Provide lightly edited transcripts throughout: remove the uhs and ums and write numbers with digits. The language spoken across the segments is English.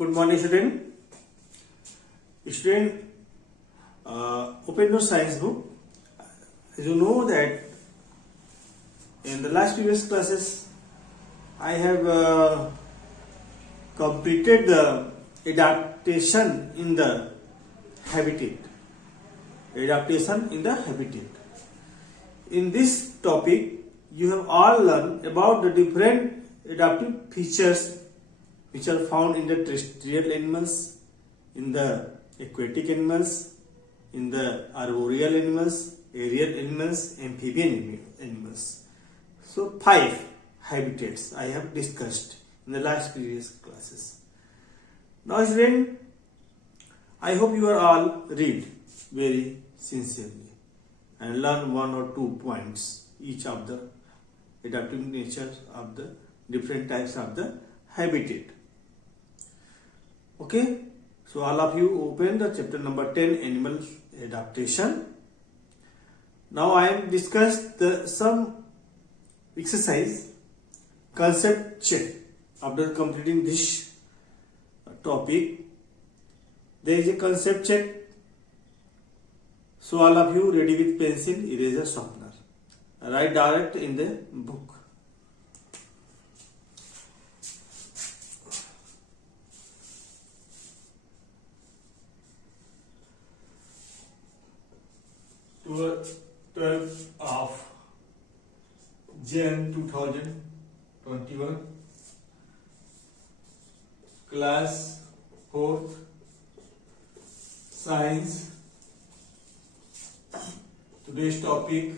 Good morning, student. Student, open your science book. As you know that in the last previous classes, I have completed the adaptation in the habitat. Adaptation in the habitat. In this topic, you have all learned about the different adaptive features which are found in the terrestrial animals, in the aquatic animals, in the arboreal animals, aerial animals, amphibian animals. So 5 habitats I have discussed in the last previous classes. Now student, I hope you are all read very sincerely and learn 1 or 2 points each of the adaptive nature of the different types of the habitat. Okay, so all of you open the chapter number 10, animal adaptation. Now I am discussed some exercise concept check. After completing this topic, there is a concept check. So all of you ready with pencil, eraser, sharpener. Write direct in the book. To 12th of Jan 2021, class 4th, science. Today's topic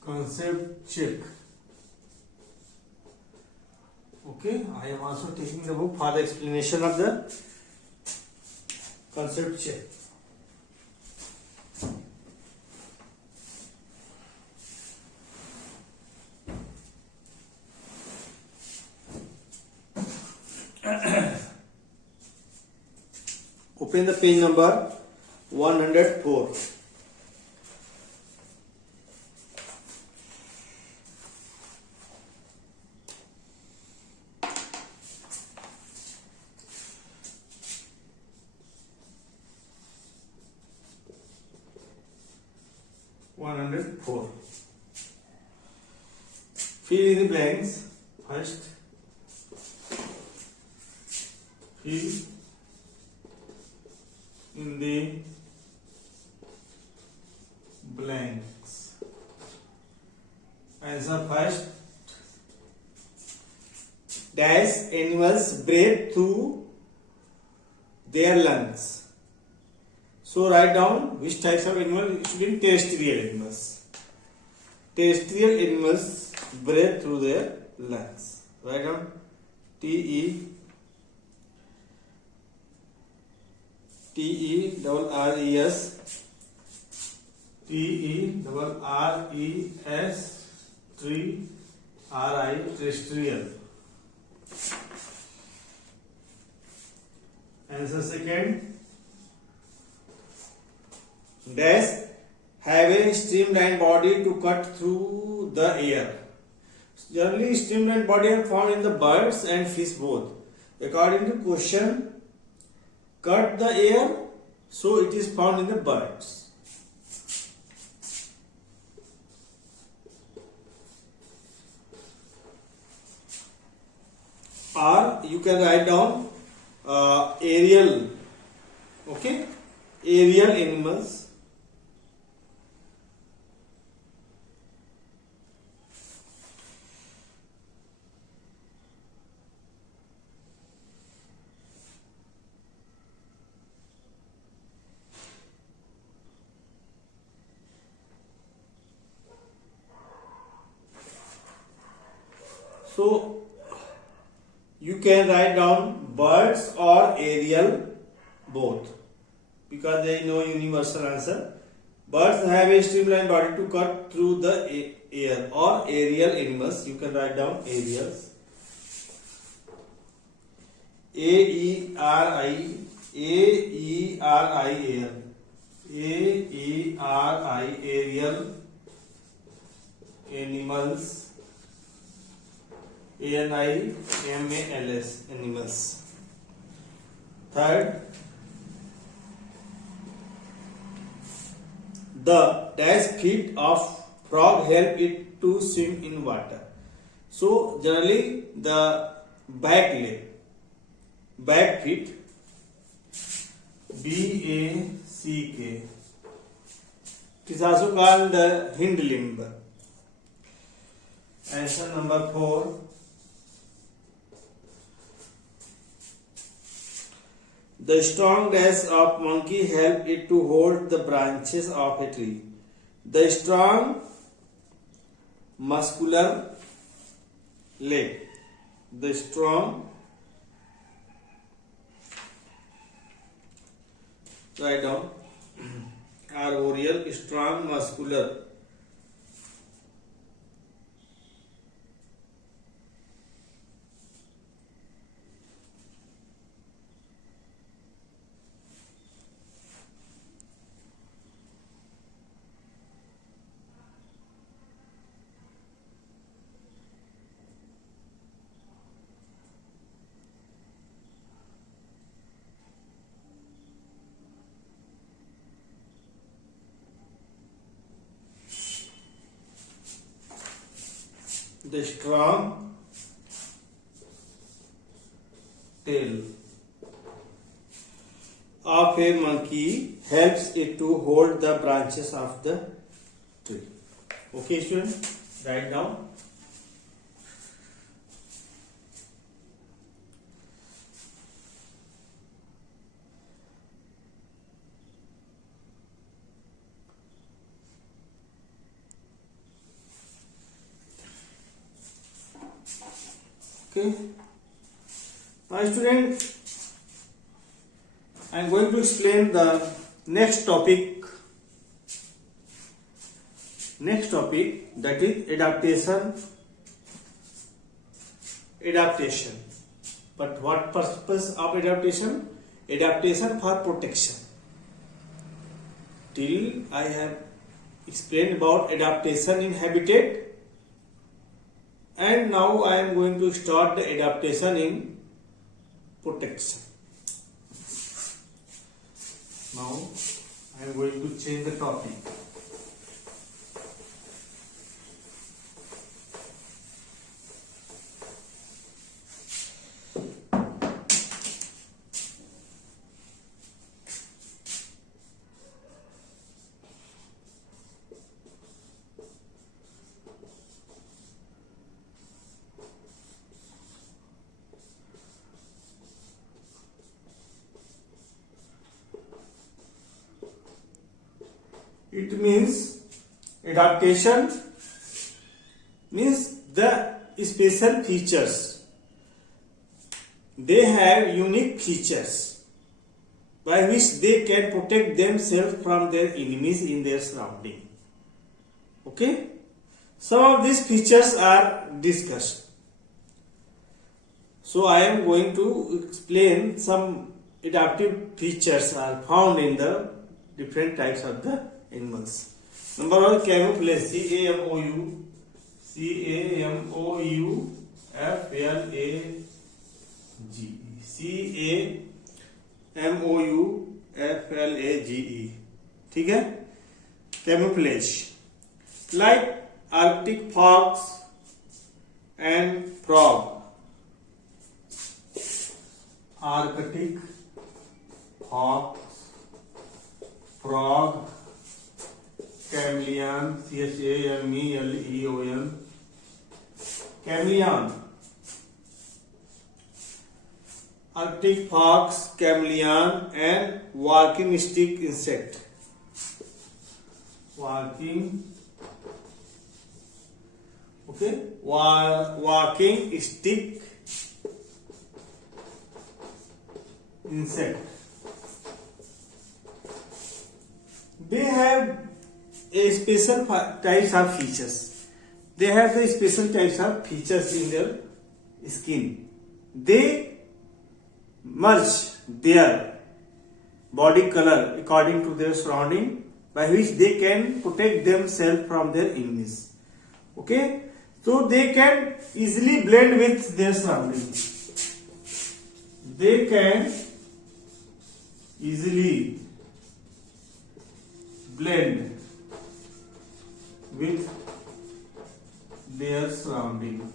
concept check. Okay, I am also taking the book for the explanation of the concept check. Open the page number 104. Fill in the blanks. First, fill in the blanks. Answer first. Dash animals breathe through their lungs. So write down which types of animals should be terrestrial animals. Terrestrial animals breathe through their lungs. Write down T-E-R-R-E-S T-E-R-R-E-S-T-R-I terrestrial. Answer second. Dash have a streamlined body to cut through the air. Generally, streamlined body are found in the birds and fish both. According to question, cut the air, so it is found in the birds. Or you can write down aerial. Okay, aerial animals. So you can write down birds or aerial both because there is no universal answer. Birds have a streamlined body to cut through the air, or aerial animals. You can write down aerials. A-E-R-I-A-L. A-E-R-I, aerial animals. A-N-I-M-A-L-S, animals. Third, the dash feet of frog help it to swim in water. So generally the back leg, back feet, B-A-C-K, it is also called the hind limb. Answer number 4. The strong dash of monkey help it to hold the branches of a tree. The strong muscular leg. The strong, write down, arboreal, strong muscular. The strong tail of a monkey helps it to hold the branches of the tree. Okay, student, write down. Okay, now student, I am going to explain the next topic, that is adaptation. But what purpose of adaptation? Adaptation for protection. Till I have explained about adaptation in habitat, and now I am going to start the adaptation in protection. Now I am going to change the topic. It means adaptation means the special features. They have unique features by which they can protect themselves from their enemies in their surrounding. Okay? Some of these features are discussed. So I am going to explain some adaptive features are found in the different types of the animals. Number 1, camouflage. camouflage. ठीक है? Camouflage. Like Arctic fox and frog. Arctic fox, frog, chameleon, chameleon, chameleon, Arctic fox, chameleon, and walking stick insect. Walking stick insect. They have a special types of features. They have the special types of features in their skin. They merge their body color according to their surrounding, by which they can protect themselves from their enemies. Okay, so they can easily blend with their surroundings. They can easily blend with their surrounding.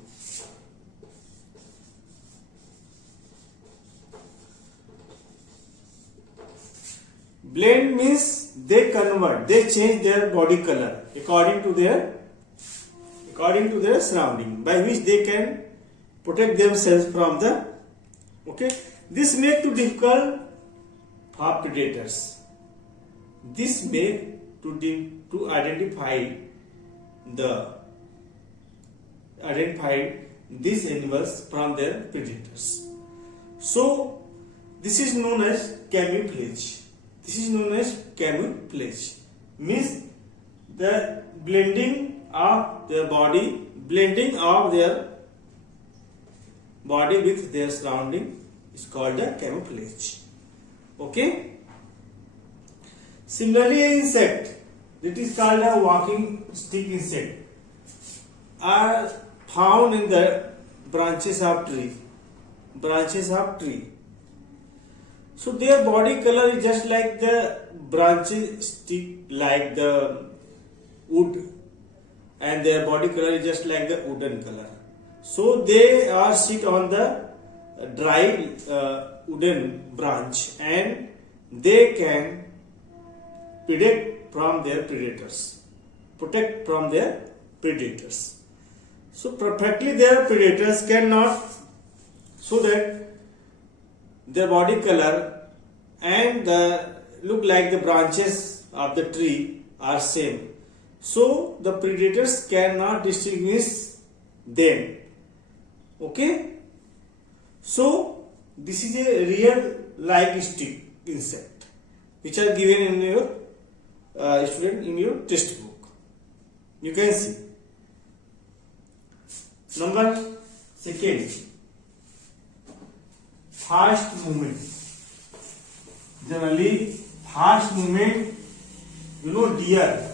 Blend means they convert, they change their body color according to their surrounding, by which they can protect themselves from the. Okay, this make too difficult for predators. This make to identify these animals from their predators. So this is known as camouflage. This is known as camouflage. Means the blending of their body with their surrounding is called a camouflage. Okay. Similarly, an insect, it is called a walking stick insect, are found in the branches of tree. So their body color is just like the branches stick like the wood, and their body color is just like the wooden color. So they are sit on the dry wooden branch, and they can protect from their predators. So perfectly their predators cannot, so that their body color and look like the branches of the tree are same. So the predators cannot distinguish them. Okay. So this is a real like stick insect which are given in your student in your textbook. You can see. Number second, fast movement. Generally, fast movement, deer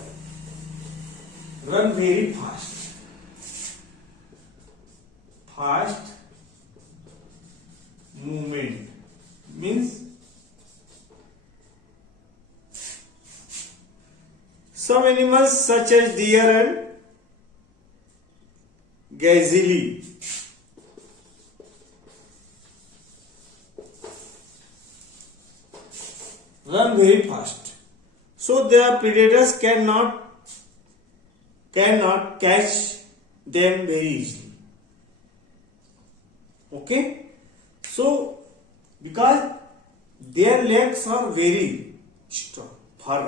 run very fast. Fast movement means some animals such as deer and gazelle run very fast, so their predators cannot catch them very easily. Okay, so because their legs are very strong for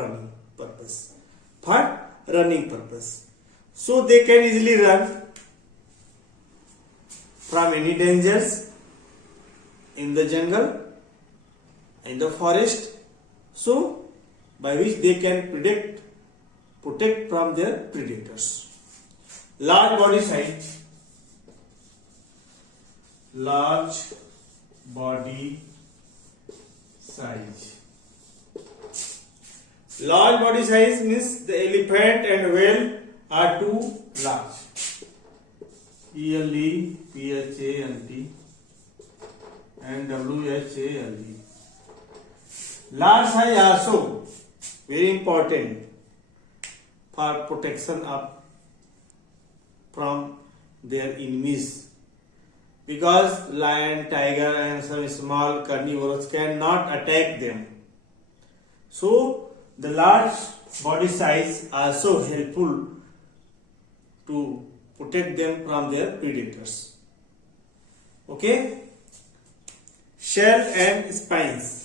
running purpose, so they can easily run from any dangers in the jungle, in the forest, so by which they can protect from their predators. Large body size. Large body size. Large body size means the elephant and whale are too large. ELEPHANT and WHALE. Large size also very important for protection from their enemies, because lion, tiger and some small carnivores cannot attack them. So the large body size also helpful to protect them from their predators. Okay. Shell and spines.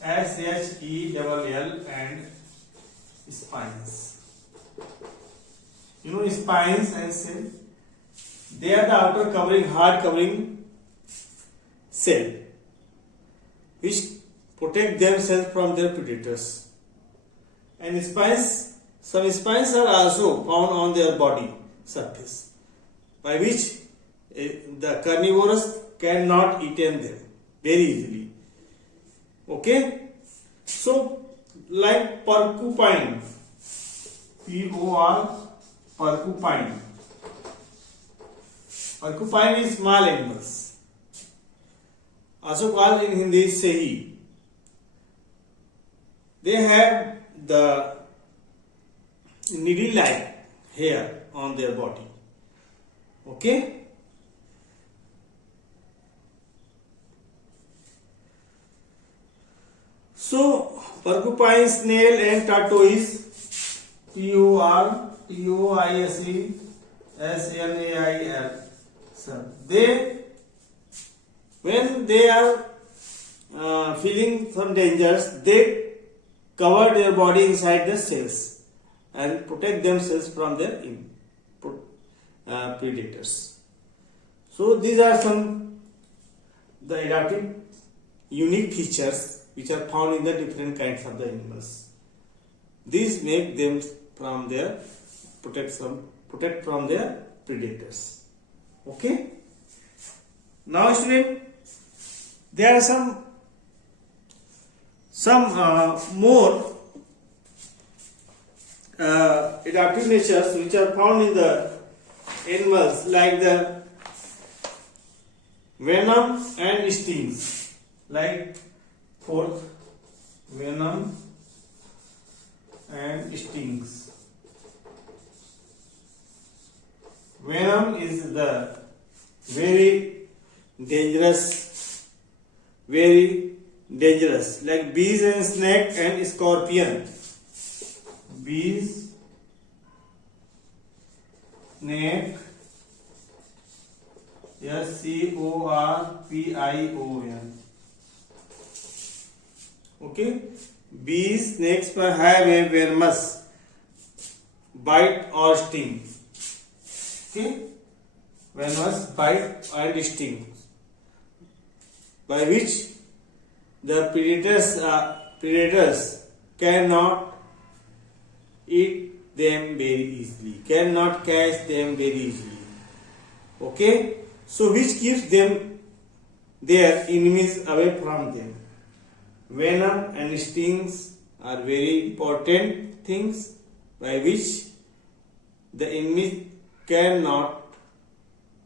SHELL and spines. Spines and shell, they are the outer covering, hard covering shell which protect themselves from their predators. And spines, some spines are also found on their body surface, by which the carnivores cannot eat them very easily. Okay, So like porcupine, P-O-R, porcupine. Porcupine is small animals, also called in Hindi sehi. They have the needle-like hair on their body. Okay. So porcupine, snail and tortoise, Tortoisesnail, they, when they are feeling some dangers, they cover their body inside the cells and protect themselves from their predators. So these are some the adaptive unique features which are found in the different kinds of the animals. These make them from their protect from their predators. Okay. Now student, there are some more adaptive natures which are found in the animals, like the venom and stings. Like fourth, venom and stings. Venom is the very dangerous, like bees and snake and scorpion. Bees, snake, Scorpion. Okay, bees, snakes have a venomous bite or sting. Okay, venomous bite and sting, by which the predators cannot eat them very easily, cannot catch them very easily. Okay, so which keeps them their enemies away from them. Venom and stings are very important things by which the enemy cannot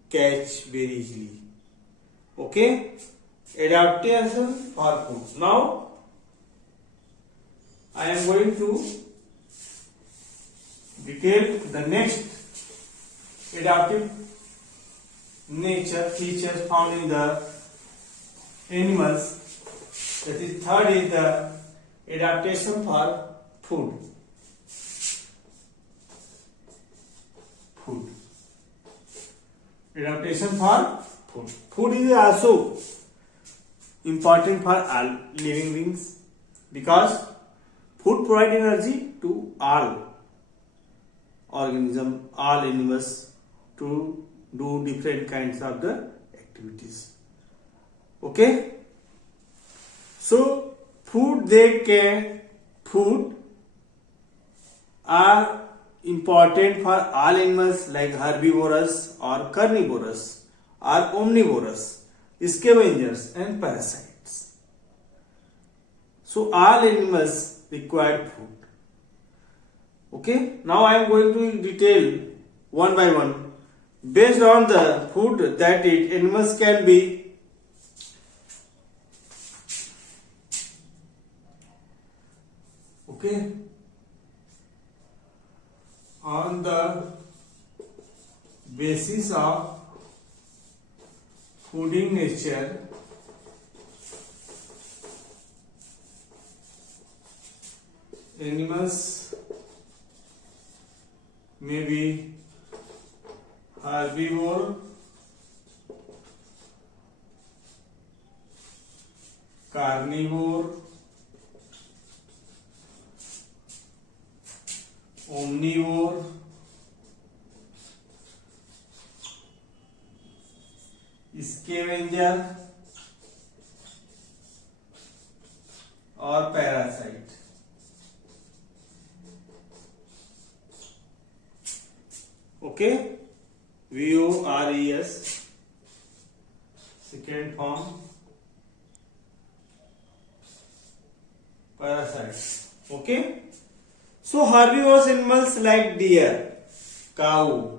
catch very easily. Okay, adaptation for food. Now I am going to detail the next adaptive nature features found in the animals. That is, third is the adaptation for food. Adaptation for food. Food is also important for all living beings because food provides energy to all organisms, all animals to do different kinds of the activities. Okay. So food are important for all animals like herbivorous or carnivorous or omnivorous, scavengers and parasites. So all animals require food. Okay, now I am going to detail one by one based on the food that animals can be. Okay, on the basis of fooding nature, animals may be herbivore, carnivore, omnivore, scavenger or parasite. Okay, VORES, second form, parasites. Okay. So herbivorous animals like deer, cow,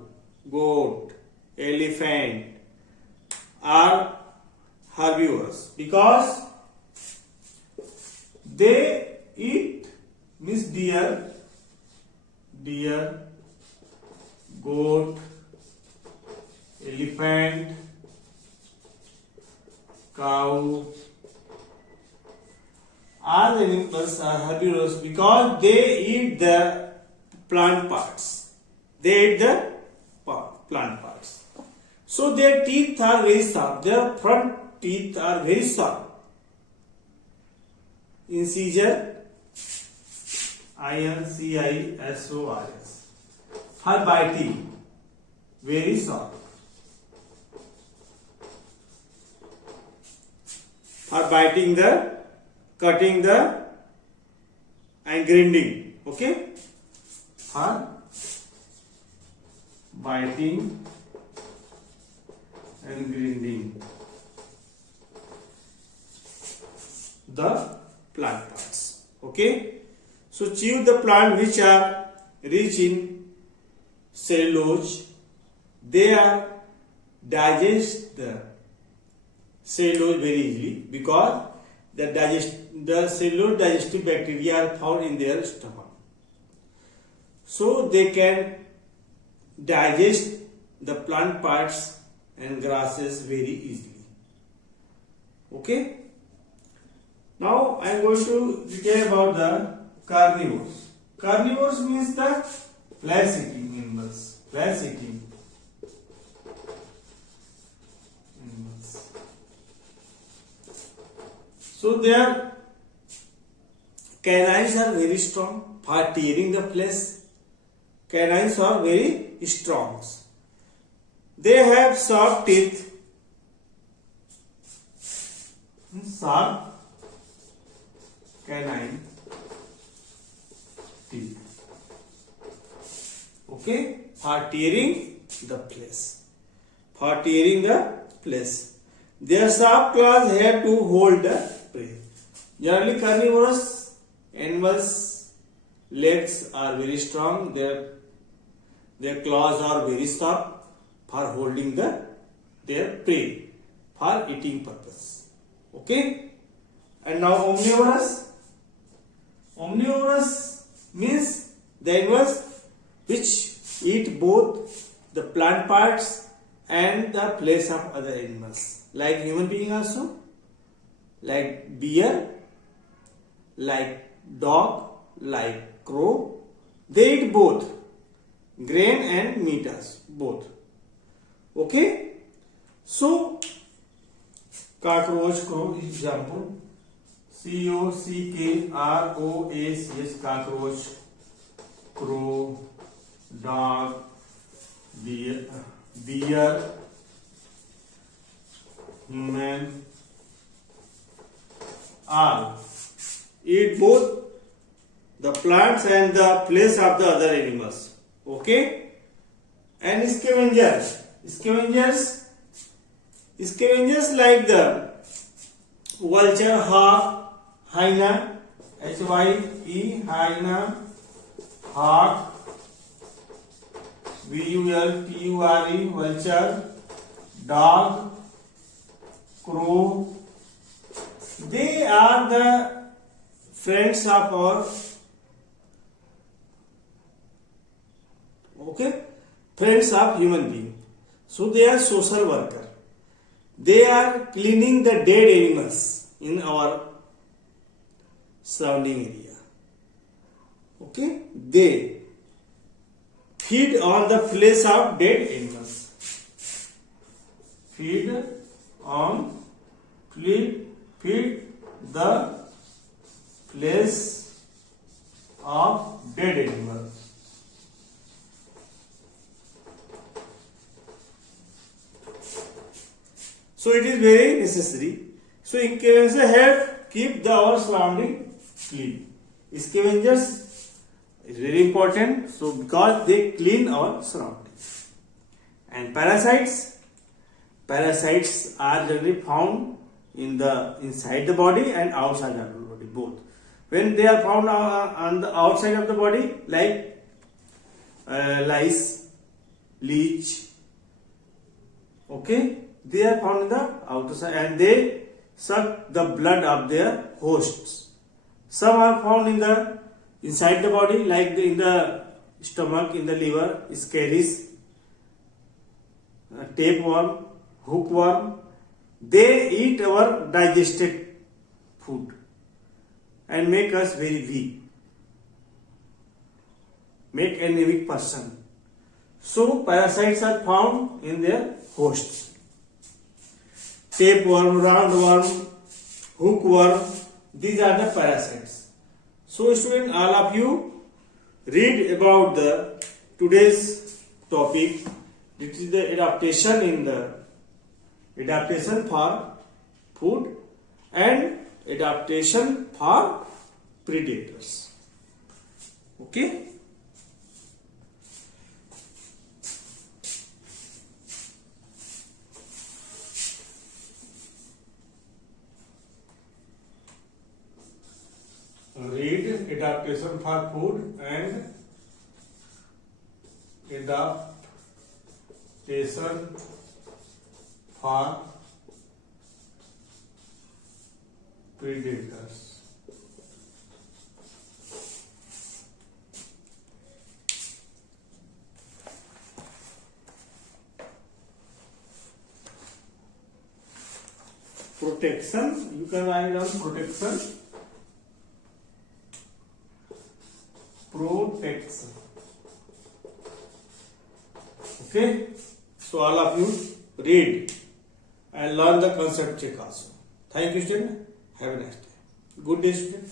goat, elephant are herbivores because they eat means deer, goat, elephant, cow. All animals are herbivores because they eat the plant parts. They eat the plant parts. So their teeth are very sharp. Their front teeth are very sharp. Incisor, incisors. For biting, very sharp. For biting the, cutting the, and grinding. Okay. For biting and grinding the plant parts. Okay. So chew the plant which are rich in cellulose. They are digest the cellulose very easily because the cellulose digestive bacteria are found in their stomach. So they can digest the plant parts and grasses very easily. Okay. Now I am going to detail about the carnivores. Carnivores means the flesh-eating animals. Flesh-eating animals. So their canines are very strong for tearing the flesh. Canines are very strong. They have sharp teeth. Sharp canine teeth. Okay, for tearing the flesh. For tearing the flesh. Their sharp claws have to hold the prey. Generally, carnivorous animals' legs are very strong. Their claws are very sharp for holding their prey for eating purpose. Okay. And now omnivorous. Omnivorous means the animals which eat both the plant parts and the flesh of other animals, like human being also, like deer, like dog, like crow. They eat both grain and meat as both. Okay. So cockroach, crow example. COCKROACH, cockroach, crow, dog, deer, human, all eat both the plants and the flesh of the other animals. Okay. And scavengers like the vulture, hawk, hyena, HYE, hyena, hawk, VULTURE, vulture, dog, crow. They are the friends of our friends of human being. So they are social worker. They are cleaning the dead animals in our surrounding area. Okay. They feed on the flesh of dead animals. Feed the flesh of dead animals. So it is very necessary. So scavengers help keep our surrounding clean. Scavengers is very important. So because they clean our surroundings. And parasites are generally found inside the body and outside the body both. When they are found on the outside of the body, like lice, leech, okay, they are found in the outer side and they suck the blood of their hosts. Some are found in the inside the body, like in the stomach, in the liver, scaries, tapeworm, hookworm. They eat our digested food and make us very weak, make an weak person. So parasites are found in their hosts. Tapeworm, roundworm, hookworm, these are the parasites. So students, all of you read about the today's topic. This is the adaptation for food and adaptation for predators. Okay. Read adaptation for food and adaptation for predators. Protection, you can write down protection. Protection. Okay, so all of you read and learn the concept check also. Thank you, student. Have a nice day. Good day, student.